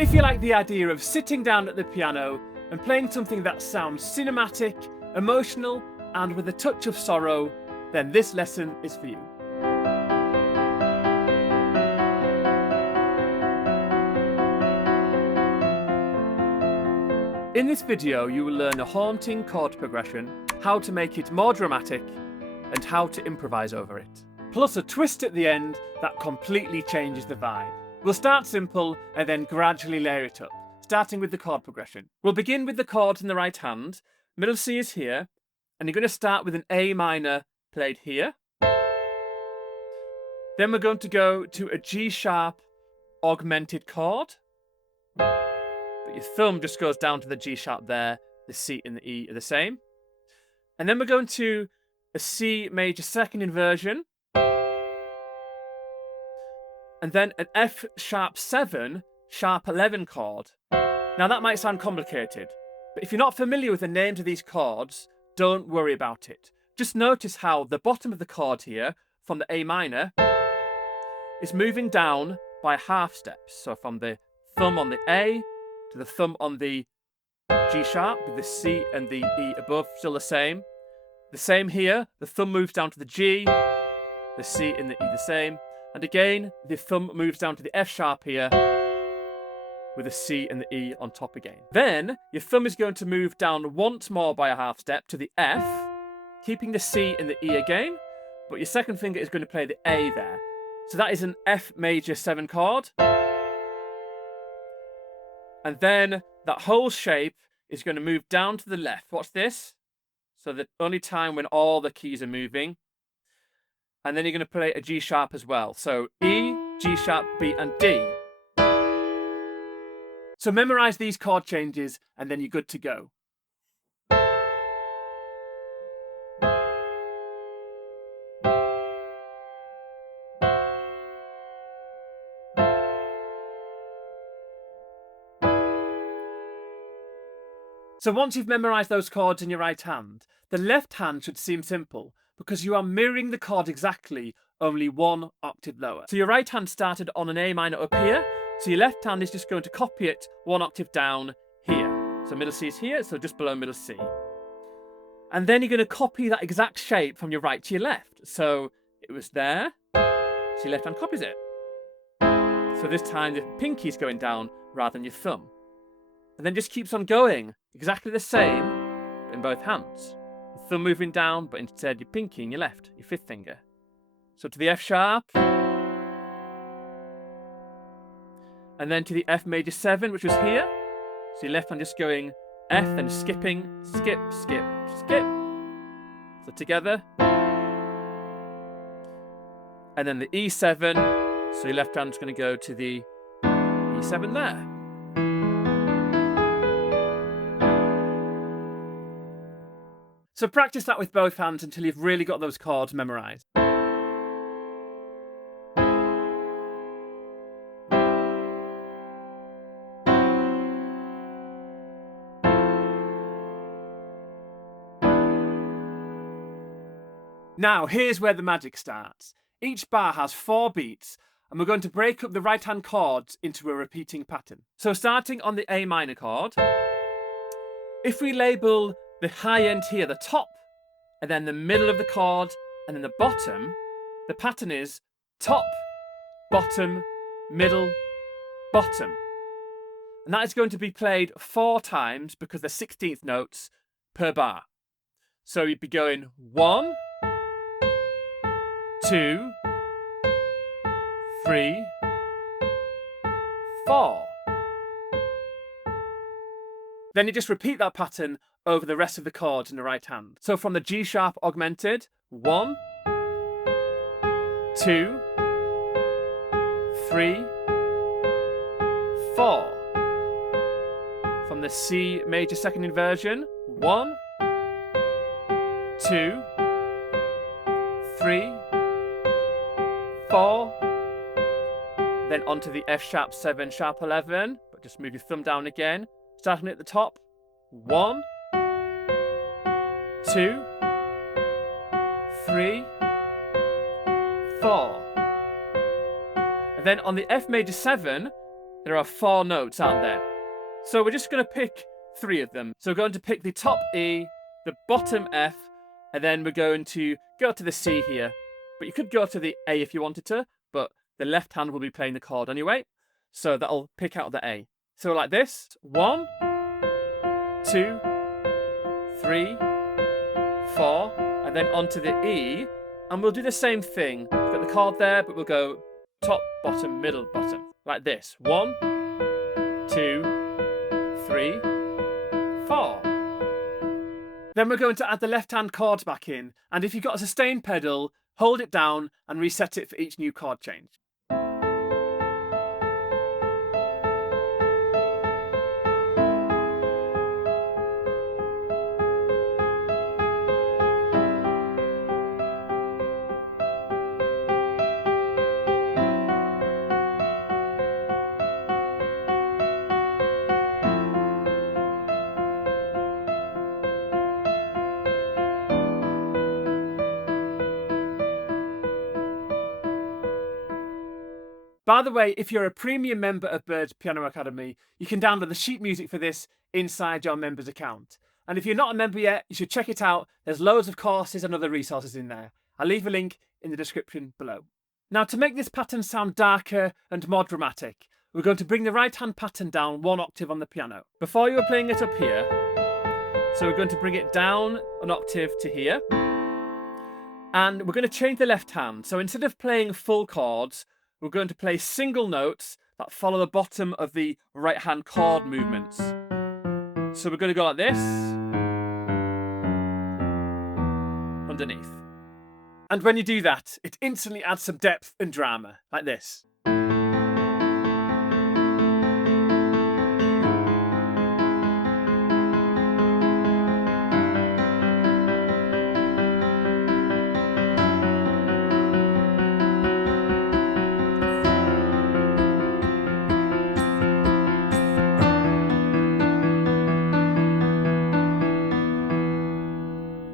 If you like the idea of sitting down at the piano and playing something that sounds cinematic, emotional, and with a touch of sorrow, then this lesson is for you. In this video, you will learn a haunting chord progression, how to make it more dramatic, and how to improvise over it. Plus a twist at the end that completely changes the vibe. We'll start simple and then gradually layer it up, starting with the chord progression. We'll begin with the chords in the right hand. Middle C is here, and you're going to start with an A minor played here. Then we're going to go to a G sharp augmented chord. But your thumb just goes down to the G sharp there, the C and the E are the same. And then we're going to a C major second inversion. And then an F sharp 7, sharp 11 chord. Now that might sound complicated, but if you're not familiar with the names of these chords, don't worry about it. Just notice how the bottom of the chord here, from the A minor, is moving down by half steps. So from the thumb on the A to the thumb on the G sharp, with the C and the E above still the same. The same here, the thumb moves down to the G, the C and the E the same. And again, the thumb moves down to the F sharp here, with the C and the E on top again. Then, your thumb is going to move down once more by a half step to the F, keeping the C and the E again, but your second finger is going to play the A there. So that is an F major 7 chord. And then, that whole shape is going to move down to the left. Watch this. So the only time when all the keys are moving. And then you're going to play a G sharp as well. So E, G sharp, B, and D. So memorize these chord changes and then you're good to go. So once you've memorized those chords in your right hand, the left hand should seem simple, because you are mirroring the chord exactly, only 1 octave lower. So your right hand started on an A minor up here, so your left hand is just going to copy it 1 octave down here. So middle C is here, so just below middle C. And then you're going to copy that exact shape from your right to your left. So it was there, so your left hand copies it. So this time the pinky's going down rather than your thumb. And then just keeps on going, exactly the same in both hands. Your thumb moving down, but instead your pinky in your left, your 5th finger. So to the F sharp. And then to the F major 7, which was here. So your left hand just going F and skipping, skip, skip, skip. So together. And then the E7. So your left hand's going to go to the E7 there. So practice that with both hands until you've really got those chords memorized. Now, here's where the magic starts. Each bar has 4 beats, and we're going to break up the right-hand chords into a repeating pattern. So starting on the A minor chord, if we label the high end here, the top, and then the middle of the chord, and then the bottom, the pattern is top, bottom, middle, bottom. And that is going to be played 4 times because they're 16th notes per bar. So you'd be going 1, 2, 3, 4. Then you just repeat that pattern over the rest of the chords in the right hand. So from the G sharp augmented, 1, 2, 3, 4. From the C major second inversion, 1, 2, 3, 4. Then onto the F sharp 7, sharp 11, but just move your thumb down again. Starting at the top, 1, 2, 3, 4. And then on the F major 7, there are 4 notes, aren't there? So we're just going to pick 3 of them. So we're going to pick the top E, the bottom F, and then we're going to go to the C here. But you could go to the A if you wanted to, but the left hand will be playing the chord anyway. So that'll pick out the A. So like this, 1, 2, 3, 4, and then onto the E, and we'll do the same thing. We've got the chord there, but we'll go top, bottom, middle, bottom, like this. 1, 2, 3, 4. Then we're going to add the left-hand chords back in, and if you've got a sustain pedal, hold it down and reset it for each new chord change. By the way, if you're a premium member of Bird's Piano Academy, you can download the sheet music for this inside your members account. And if you're not a member yet, you should check it out. There's loads of courses and other resources in there. I'll leave a link in the description below. Now, to make this pattern sound darker and more dramatic, we're going to bring the right hand pattern down 1 octave on the piano. Before you were playing it up here, so we're going to bring it down an octave to here. And we're going to change the left hand. So instead of playing full chords, we're going to play single notes that follow the bottom of the right hand chord movements. So we're going to go like this, underneath. And when you do that, it instantly adds some depth and drama, like this.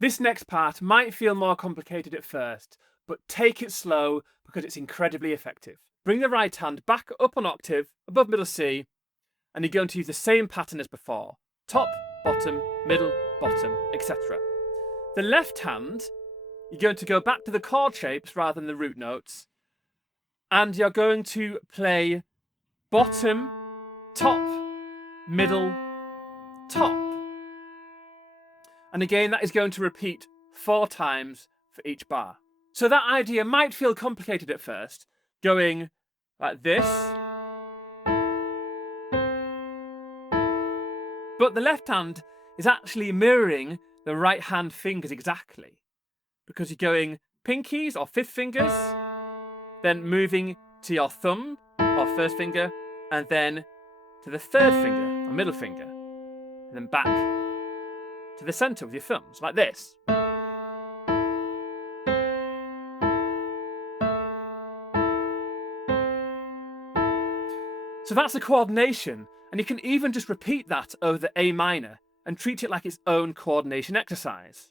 This next part might feel more complicated at first, but take it slow because it's incredibly effective. Bring the right hand back up an octave above middle C, and you're going to use the same pattern as before. Top, bottom, middle, bottom, etc. The left hand, you're going to go back to the chord shapes rather than the root notes, and you're going to play bottom, top, middle, top. And again, that is going to repeat 4 times for each bar. So that idea might feel complicated at first, going like this. But the left hand is actually mirroring the right hand fingers exactly, because you're going pinkies or 5th fingers, then moving to your thumb or 1st finger, and then to the 3rd finger or middle finger, and then back to the centre with your thumbs, like this. So that's the coordination, and you can even just repeat that over the A minor and treat it like its own coordination exercise.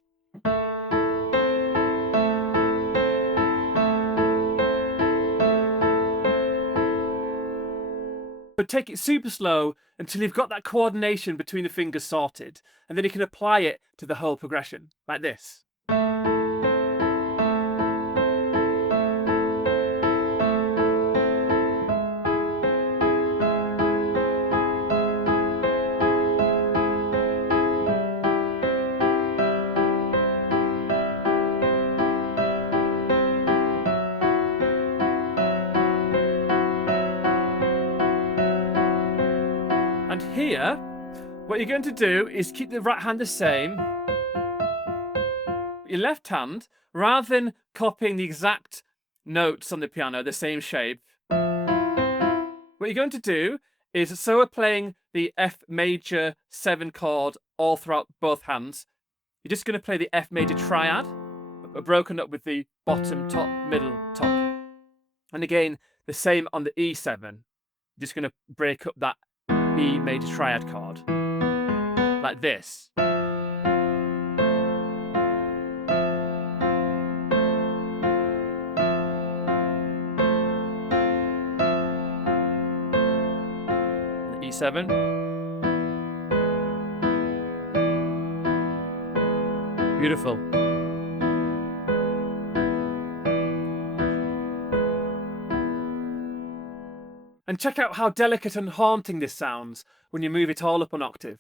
But take it super slow until you've got that coordination between the fingers sorted, and then you can apply it to the whole progression, like this. And here, what you're going to do is keep the right hand the same. Your left hand, rather than copying the exact notes on the piano, the same shape, what you're going to do is, so we're playing the F major 7 chord all throughout both hands, you're just going to play the F major triad, but broken up with the bottom, top, middle, top. And again, the same on the E7. You're just going to break up that E major triad chord, like this. G7. Beautiful. And check out how delicate and haunting this sounds when you move it all up an octave.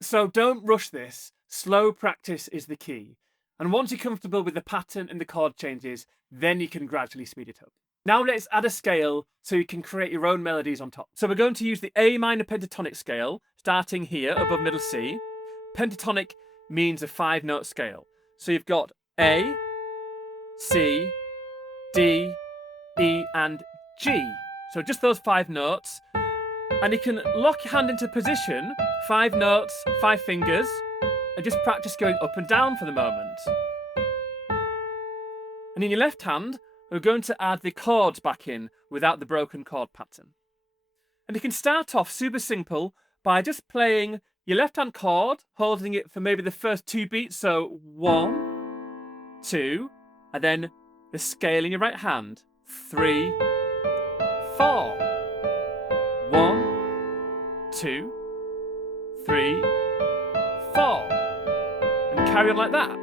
So don't rush this. Slow practice is the key. And once you're comfortable with the pattern and the chord changes, then you can gradually speed it up. Now let's add a scale so you can create your own melodies on top. So we're going to use the A minor pentatonic scale, starting here above middle C. Pentatonic means a 5-note scale. So you've got A, C, D, E, and G. So just those 5 notes. And you can lock your hand into position, 5 notes, 5 fingers, and just practice going up and down for the moment. And in your left hand, we're going to add the chords back in without the broken chord pattern. And you can start off super simple by just playing your left hand chord, holding it for maybe the first 2 beats, so 1, 2, and then the scale in your right hand, 3, 4. 1, 2, 3, 4, and carry on like that.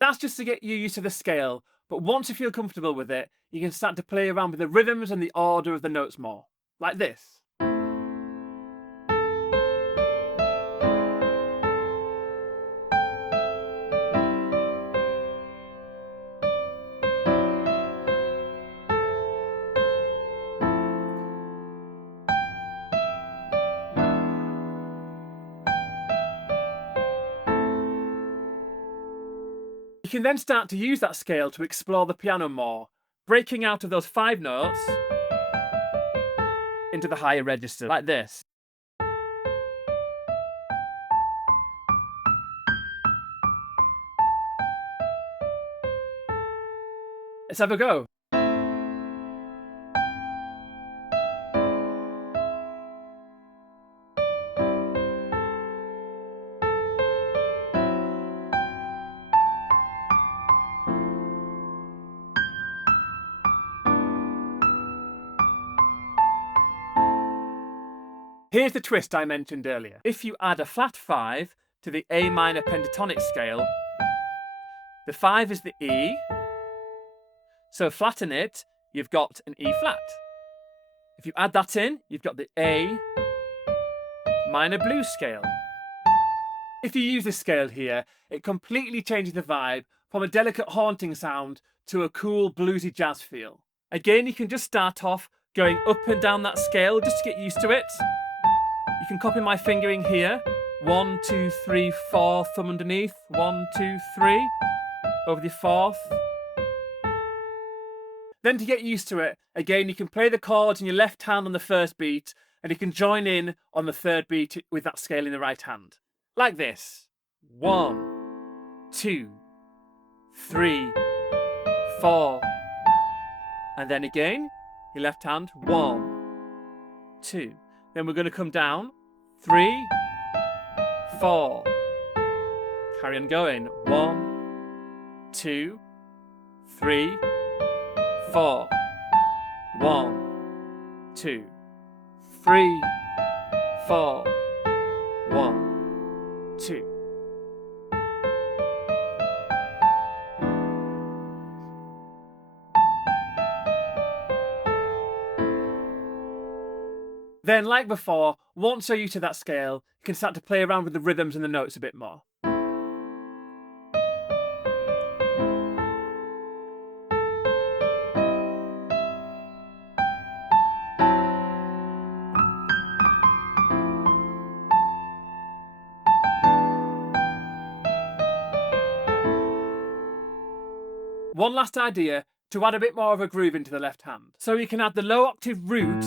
That's just to get you used to the scale, but once you feel comfortable with it, you can start to play around with the rhythms and the order of the notes more, like this. You can then start to use that scale to explore the piano more, breaking out of those 5 notes into the higher register, like this. Let's have a go. Here's the twist I mentioned earlier. If you add a flat 5 to the A minor pentatonic scale, the 5 is the E, so flatten it, you've got an E flat. If you add that in, you've got the A minor blues scale. If you use this scale here, it completely changes the vibe from a delicate haunting sound to a cool bluesy jazz feel. Again, you can just start off going up and down that scale just to get used to it. You can copy my fingering here. 1, 2, 3, 4, thumb underneath. 1, 2, 3. Over the 4th. Then to get used to it, again, you can play the chords in your left hand on the first beat, and you can join in on the 3rd beat with that scale in the right hand. Like this. 1, 2, 3, 4. And then again, your left hand. 1, 2. Then we're going to come down, 3, 4. Carry on going, 1, 2, 3, 4. 1, 2, 3, 4. 1, 2. Then, like before, once you're used to that scale, you can start to play around with the rhythms and the notes a bit more. one last idea to add a bit more of a groove into the left hand. So you can add the low octave root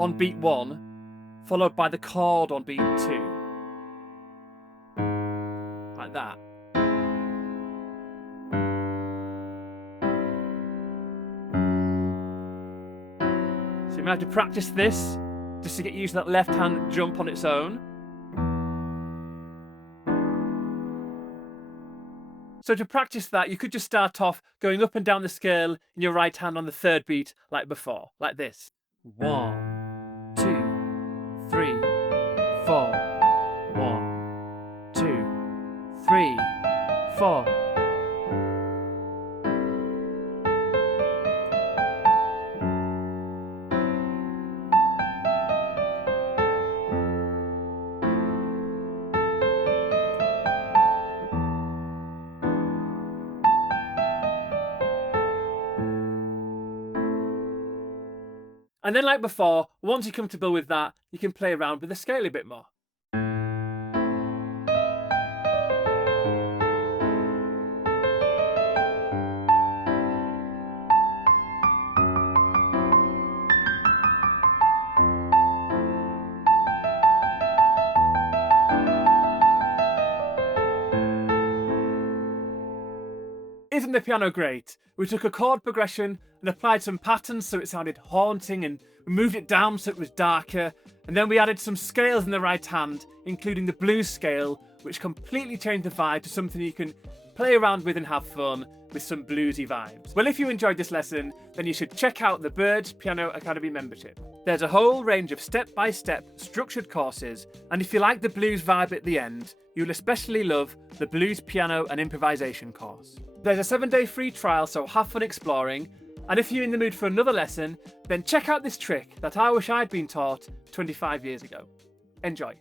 on beat 1, followed by the chord on beat 2. Like that. So you might have to practice this just to get used to that left hand jump on its own. So to practice that, you could just start off going up and down the scale in your right hand on the third beat like before, like this. 1, 2, 3, 4. 1, 2, 3, 4. And then like before, once you're comfortable with that, you can play around with the scale a bit more. Isn't the piano great? We took a chord progression and applied some patterns so it sounded haunting, and we moved it down so it was darker, and then we added some scales in the right hand, including the blues scale, which completely changed the vibe to something you can play around with and have fun with some bluesy vibes. Well, if you enjoyed this lesson, then you should check out the Birds Piano Academy membership. There's a whole range of step-by-step structured courses, and if you like the blues vibe at the end, you'll especially love the Blues Piano and Improvisation course. There's a 7-day free trial, so have fun exploring, and if you're in the mood for another lesson, then check out this trick that I wish I'd been taught 25 years ago. Enjoy.